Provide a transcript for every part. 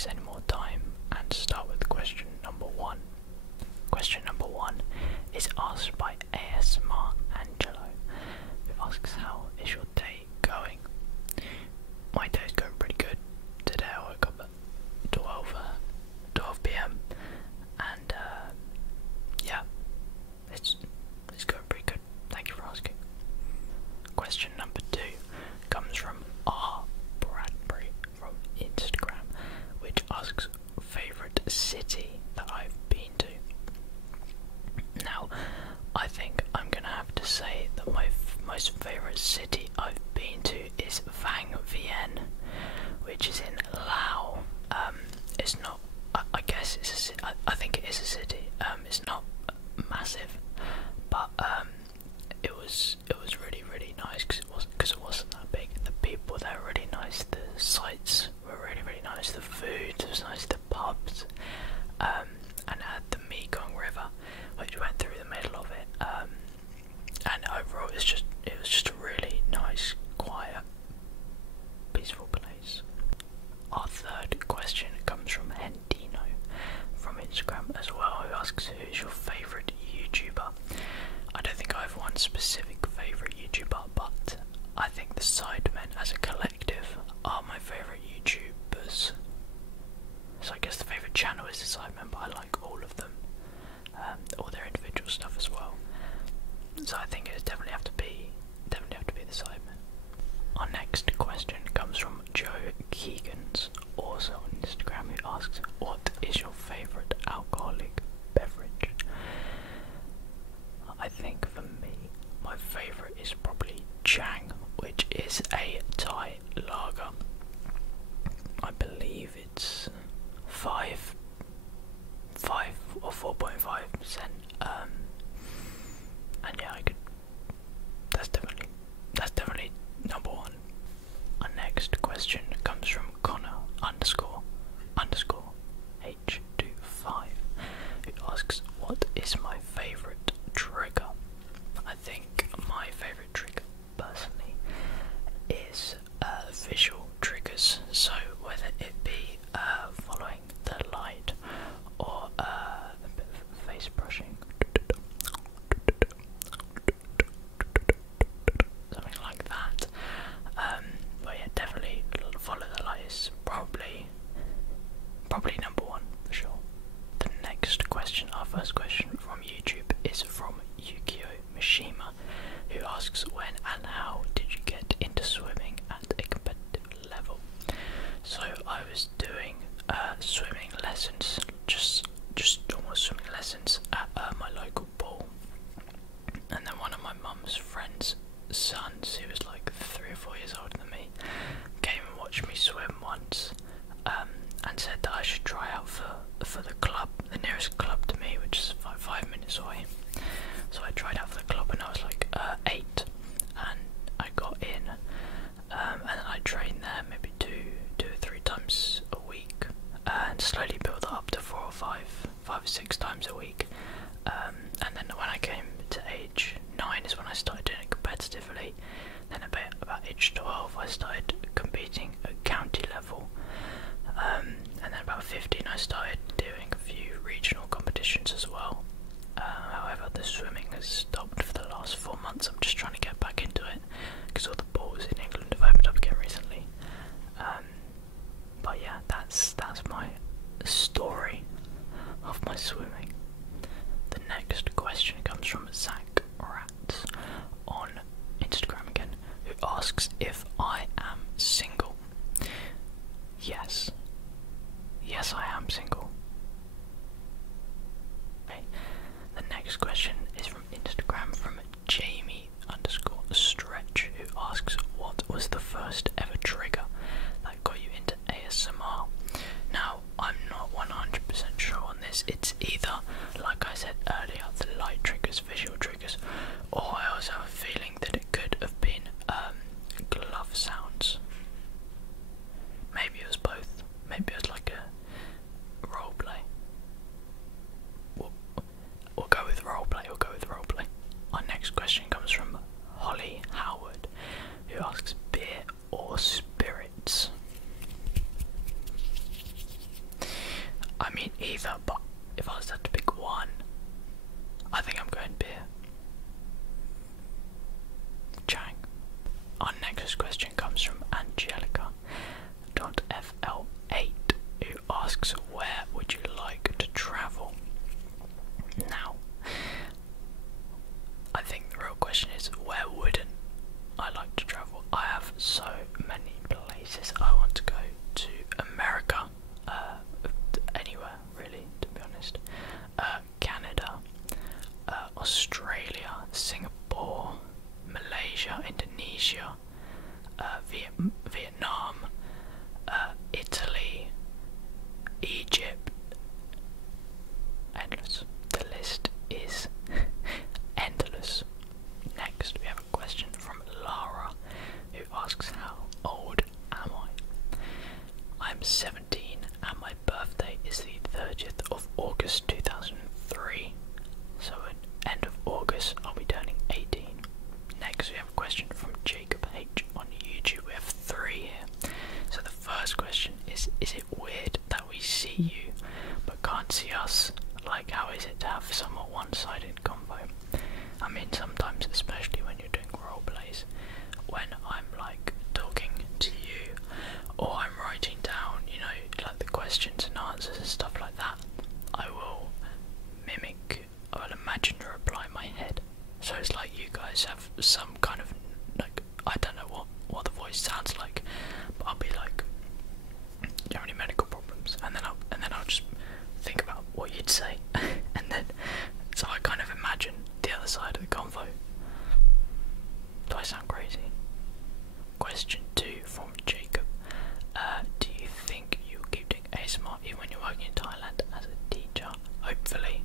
waste any more time and start with question number one. Question number one is asked by ASMR Angelo, who asks, how is your day going? My day's going pretty good. Today I woke up at 12 p.m. and yeah, it's going pretty good. Thank you for asking. Question number two comes from R. Bradbury from Instagram, which asks, favourite city that I've been to. Now, I think I'm gonna have to say that my most favourite city I've been to is Vang Vieng, which is in Laos. It's not. I guess it's a city. I think it is a city. It's not massive, but it was really nice because it wasn't that big. The people there were really nice. The sights were really nice. The food was nice. The pubs, and had the Mekong River, which went through the middle of it. And overall, it was just a really nice, quiet, peaceful place. Our third question comes from Hendino from Instagram as well, who asks, who is your favourite YouTuber? I don't think I have one specific favourite YouTuber, but I think the Sidemen as a collective are my favourite YouTubers. So I guess the favourite channel is the Sidemen, but I like all of them, all their individual stuff as well. So I think it would definitely have to be the Sidemen. Our next question comes from Joe Keegans, also on Instagram, who asks, what is your favourite alcoholic beverage? I think for me, my favourite is probably Chang, which is a Thai lager. I believe it's 5 or 4.5%. And yeah, that's definitely number one. Our next question comes from Connor __H25, who asks, what is my favourite trigger? I think my favourite trigger personally is visual triggers, so whether it be following the light or a bit of face brushing, something like that. But yeah, definitely follow the light is probably number one for sure. The next question, our first question from YouTube, is from Yukio Mishima, who asks, when and how did you get into swimming at a competitive level? So I was doing swimming lessons, just normal swimming lessons at my local pool, and then one of my mum's friends' sons, who was like 3 or 4 years older than me, came and watched me swim once, and said that I should try out for the club, the nearest club to me, which is 5 minutes away. So I tried out for the club and I was like 8, and I got in, and then I trained there maybe two or 3 times a week, and slowly built that up to 4 or 5 or 6 times a week. And then when I came to age 9 is when I started doing it competitively. Then about age 12 I started competing at county level, and then about 15 I started doing a few regional competitions as well. However, the swimming has stopped for the last 4 months. I'm just trying to get back into it because all the pools in England have opened up again recently. But yeah, that's my story of my swimming. The next question comes from Zach Ratz on Instagram again, who asks if I am single. Yes, I am single. Okay. The next question is from Instagram from Jamie_Stretch, who asks, what was the first ever trigger that got you into ASMR? Now, I'm not 100% sure on this. It's either, like I said earlier, the light triggers, visual triggers, or I also have a feeling that it could have been glove sounds. Maybe it was both. Maybe it was like a roleplay. We'll go with roleplay. Our next question comes from Holly Howard, who asks, beer or spirits? either, but if I was to have to pick one, I think I'm going beer. Chang. Our next question comes from Angelica.fl8, who asks, where would you like to travel? Now, I think the real question is, where wouldn't I like to travel? I have so many places I want to go to. America, anywhere really, to be honest. Canada, Australia, Singapore, Malaysia, Indonesia, Vietnam, Italy, Egypt. Endless. The list is endless. Next, we have a question from Lara, who asks, how old am I? I'm 17 and my birthday is the 30th of August 2003. So at end of August I'll be turning 18. Next we have a question from Jacob H on YouTube. We have 3 here. So the first question is it weird that we see you but can't see us? Like, how is it to have somewhat one-sided convo? I mean, sometimes, especially when you're doing role plays, when I'm like talking to you or I'm writing down, you know, like the questions and answers and stuff like that, I will imagine a reply in my head. So it's like you guys have some kind of, like, I don't know what the voice sounds like, but I'll be like, do you have any medical problems? And then I'll just think about what you'd say, and then so I kind of imagine the other side of the convo. Do I sound crazy? Question 2 from Jacob. Do you think you'll keep doing ASMR even when you're working in Thailand as a teacher? Hopefully.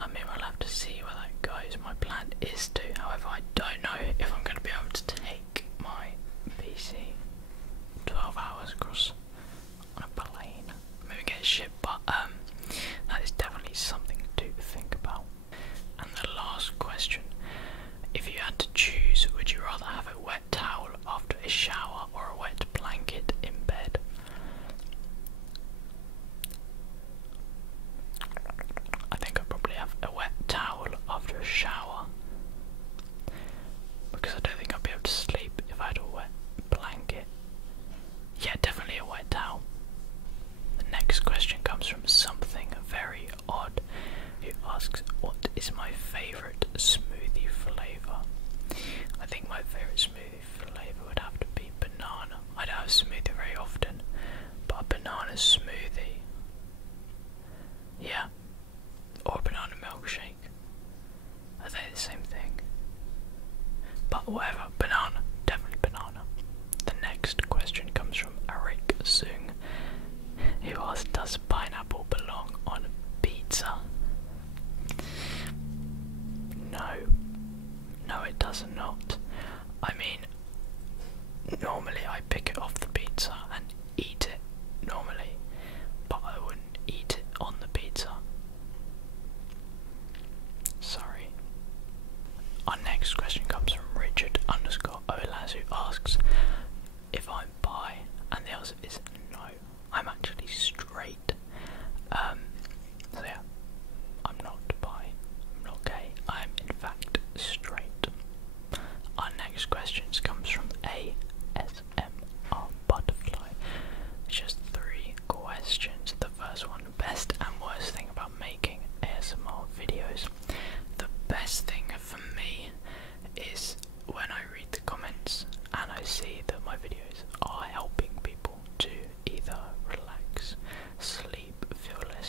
I mean, we'll have to see where that goes. My plan is to, however, I don't know if I'm going to be able to take my PC 12 hours across on a plane. Maybe get a ship, but that is definitely something to think about. And the last question, if you had to choose, would you rather have a wet towel after a shower or a wet blanket in bed? I think I'd probably have a wet towel after a shower, because I don't think I'd be able to sleep if I had a wet blanket. Yeah, definitely a wet towel. The next question comes from Something Very Odd, who asks, what is my favourite smoothie flavour? I think my favourite smoothie flavour would have to be banana. I don't have smoothie very often, but a banana smoothie. Yeah. Or a banana milkshake. Are they the same thing? But whatever, banana, definitely banana. The next question comes from Eric Sung, who asks, does pineapple belong on pizza? No, it does not. I mean, normally I pick it off the pizza and eat it normally, but I wouldn't eat it on the pizza. Sorry. Our next question comes from Richard_Olaz, who asks if I'm bi, and the answer is no. I'm actually straight. So yeah, I'm not bi, I'm not gay, I'm in fact straight. Our next question comes from ASMR Butterfly. It's just 3 questions. The first one, best and worst thing about making ASMR videos. The best thing for me is when I read the comments and I see that my videos are helping people to either relax, sleep, feel less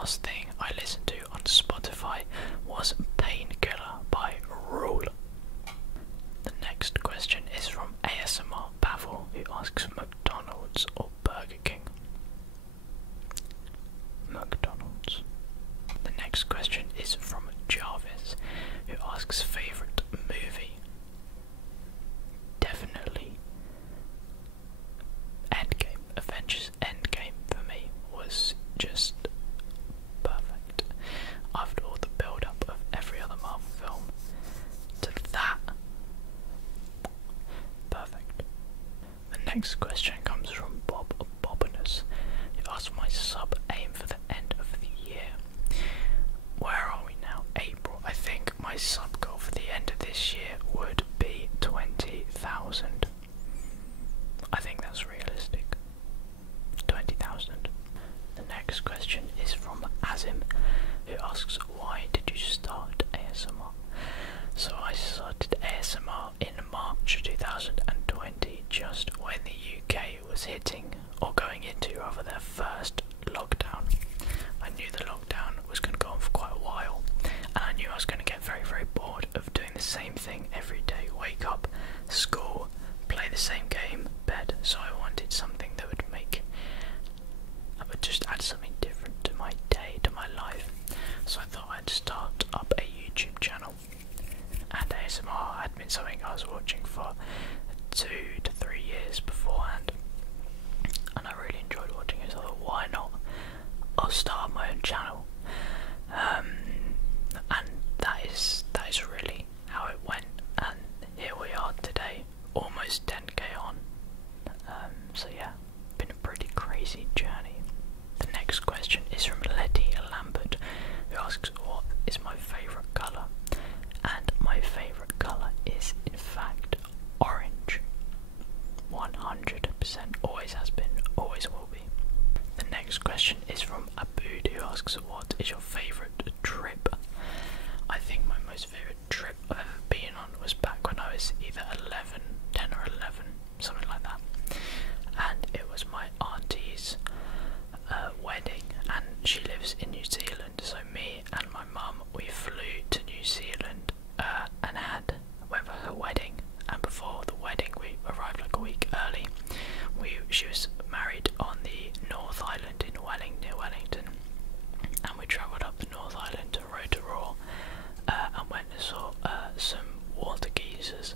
last thing I listened to on Spotify was Painkiller by Rule. The next question is from ASMR Pavel, who asks McDonald's or Burger King. McDonald's. The next question is from Jarvis, who asks favourite movie. Definitely Endgame. Avengers Endgame for me was just perfect. After all the build-up of every other Marvel film to that, perfect. The next question comes from Bob Bobinus, who asks my sub aim for the end of the year. Where are we now? April. I think my sub goal for the end of this year would be 20,000. I think that's realistic. 20,000. The next question is from Azim, who asks, why did you start ASMR? So I started ASMR in March 2020, just when the UK was hitting, or going into rather, their first lockdown. I knew the lockdown was going to go on for quite a while, and I knew I was going to get very, very bored of doing the same thing every day. Wake up, school, play the same game, bed. So I wanted something that would just add something different to my day, to my life. So I thought I'd start up a YouTube channel. And ASMR had been something I was watching for 2 to 3 years beforehand, and I really enjoyed watching it. So I thought, why not? I'll start my own channel. And that is really how it went. And here we are today, almost 10k on. So yeah, been a pretty crazy journey. The next question is from Letty Lambert, who asks, what is my favourite colour? And my favourite colour is in fact orange. 100%, always has been, always will be. The next question is from Abood, who asks, what is your favourite trip? I think my most favourite trip I've ever been on was back when I was either 10 or 11, something like that. And it was my auntie's wedding, and she lives in New Zealand, so me and my mum, we flew to New Zealand and went for her wedding. And before the wedding, we arrived like a week early. She was married on the North Island in near Wellington, and we travelled up the North Island to Rotorua and went and saw some water geysers,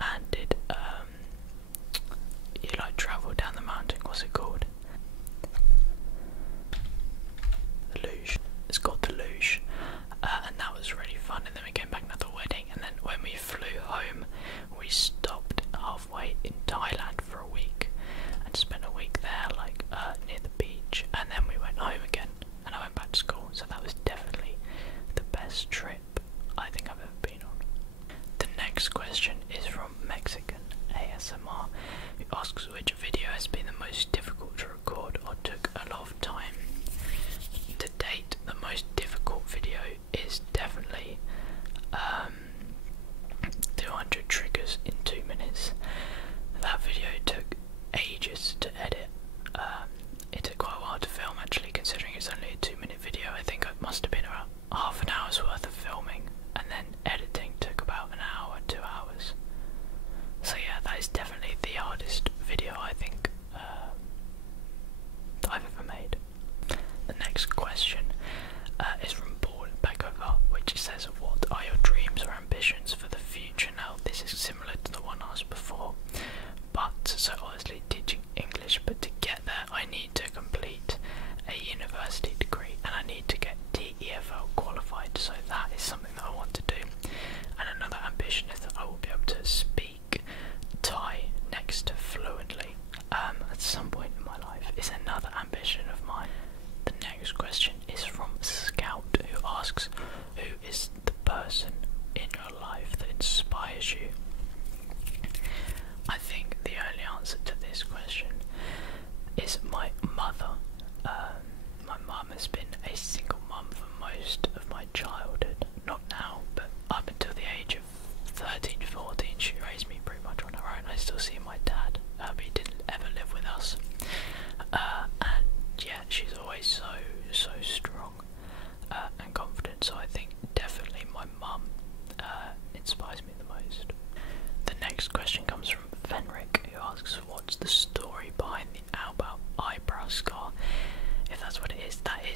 and did you like travel down the mountain? What's it called?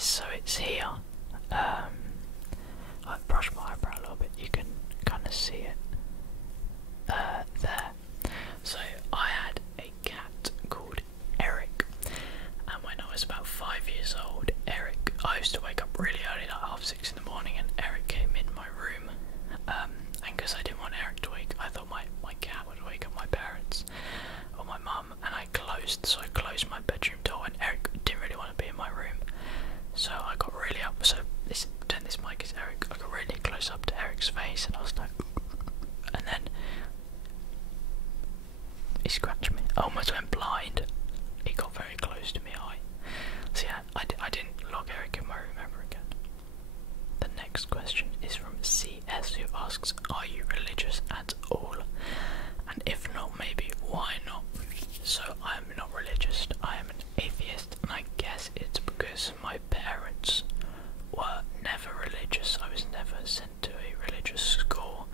so it's here. I've brushed my eyebrow a little bit, you can kind of see it there. So I had a cat called Eric, and when I was about 5 years old, I used to wake up really early, like 6:30 in the morning, and Eric came in my room, and because I didn't want Eric to wake, I thought my cat would wake up my parents or my mum, and I closed my bedroom door, and Eric didn't really want to be in my room, so I got really up, so this mic is Eric, I got really close up to Eric's face, and I was like, and then he scratched me, I almost went blind, he got very close to me, so yeah, I didn't lock Eric in my room ever again. The next question is from CS, who asks, are you religious at all? And if not, maybe why not? So I am not religious, I am an atheist, and I guess it's because my parents were never religious. I was never sent to a religious school,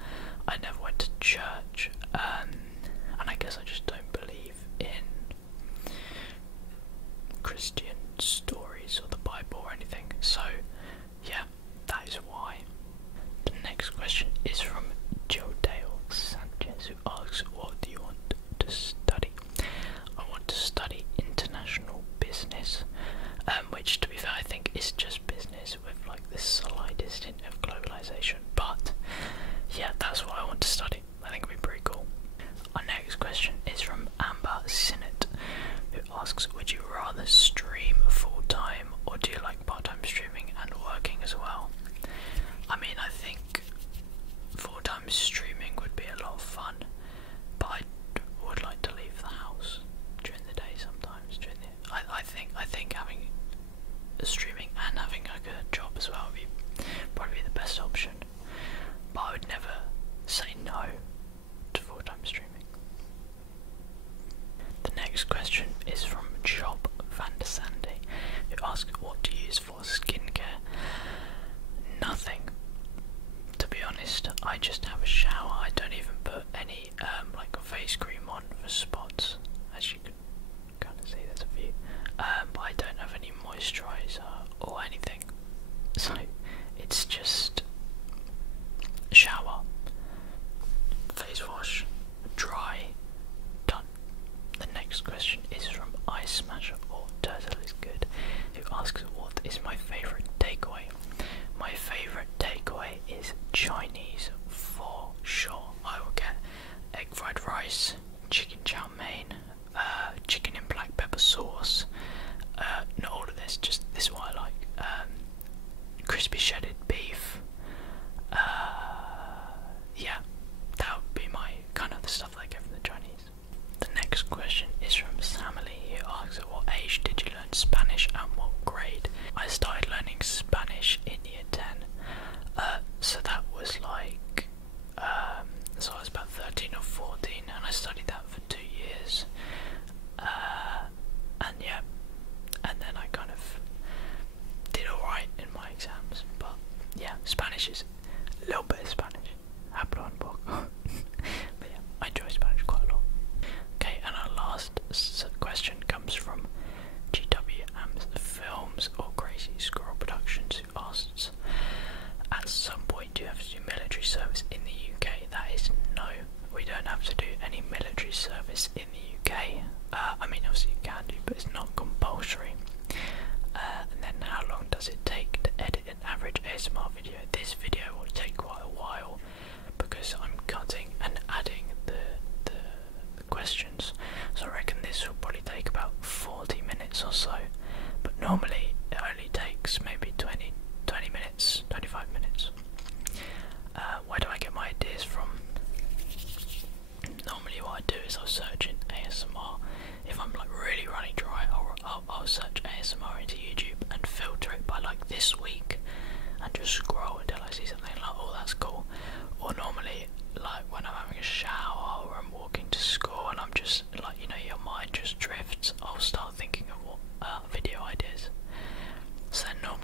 I never went to church, and I guess I just don't believe in Christian stories or the Bible or anything, so yeah, that is why. The next question is from Jodale Sanchez, who asks, what do you want to study? I want to study international business, which to be fair I think is just business with like the slightest hint of globalization, but yeah, that's what I want to study. I think it'd be pretty cool. Our next question is from Amber Sinnott, who asks, would you rather stream full-time or do you like part-time streaming and working as well? I mean, I think full-time streaming would be a lot of fun, but I would like to leave the house during the day sometimes. I think having streaming and having like a job as well would be probably the best option, but I would never say no to full-time streaming. The next question is from Job Van der Sande, who asks, what do you use for skincare? Nothing. To be honest, I just have a shower. I don't even put any like face cream on for spots, as you can kind of see there's a few, but I don't have any moisturiser or anything, so it's just shower, face wash, dry, done. The next question is from Ice Smasher, or Turtle is Good, who asks, what is my favourite takeaway? My favourite takeaway is Chinese for sure. I will get egg fried rice, chicken chow mein, chicken in black pepper sauce, not all of this, just this is what I like, crispy shredded beef, yeah, that would be my kind of the stuff I get from the Chinese. The next question is from Samily, who asks, at what age did you learn Spanish and what grade? I started learning Spanish in year 10, so that was like, so I was about 13 or 14, and I studied that for 2 years, and yeah, and then I kind of did alright in my exams, but yeah, Spanish is a little bit of Spanish. Hablo un poco. But yeah, I enjoy Spanish quite a lot. Okay, and our last question comes from GW Films or Crazy Squirrel Productions, who asks, at some point do you have to do military service in the UK? That is no, we don't have to do any military service in the UK. I mean, obviously you can do, but it's not compulsory. And then how long does it take to edit an average ASMR video? This video will take quite a while because I'm cutting and adding the questions, so I reckon this will probably take about 40 minutes or so, but normally it only takes maybe 20 minutes, 25 minutes. Where do I get my ideas from? Normally what I do is I'll search in ASMR. If I'm like really running dry, I'll search ASMR into YouTube and filter it by like this week and just scroll until I see something like, oh that's cool. Or normally like when I'm having a shower or I'm walking to school and I'm just like, you know, your mind just drifts, I'll start thinking of what video ideas. So then normally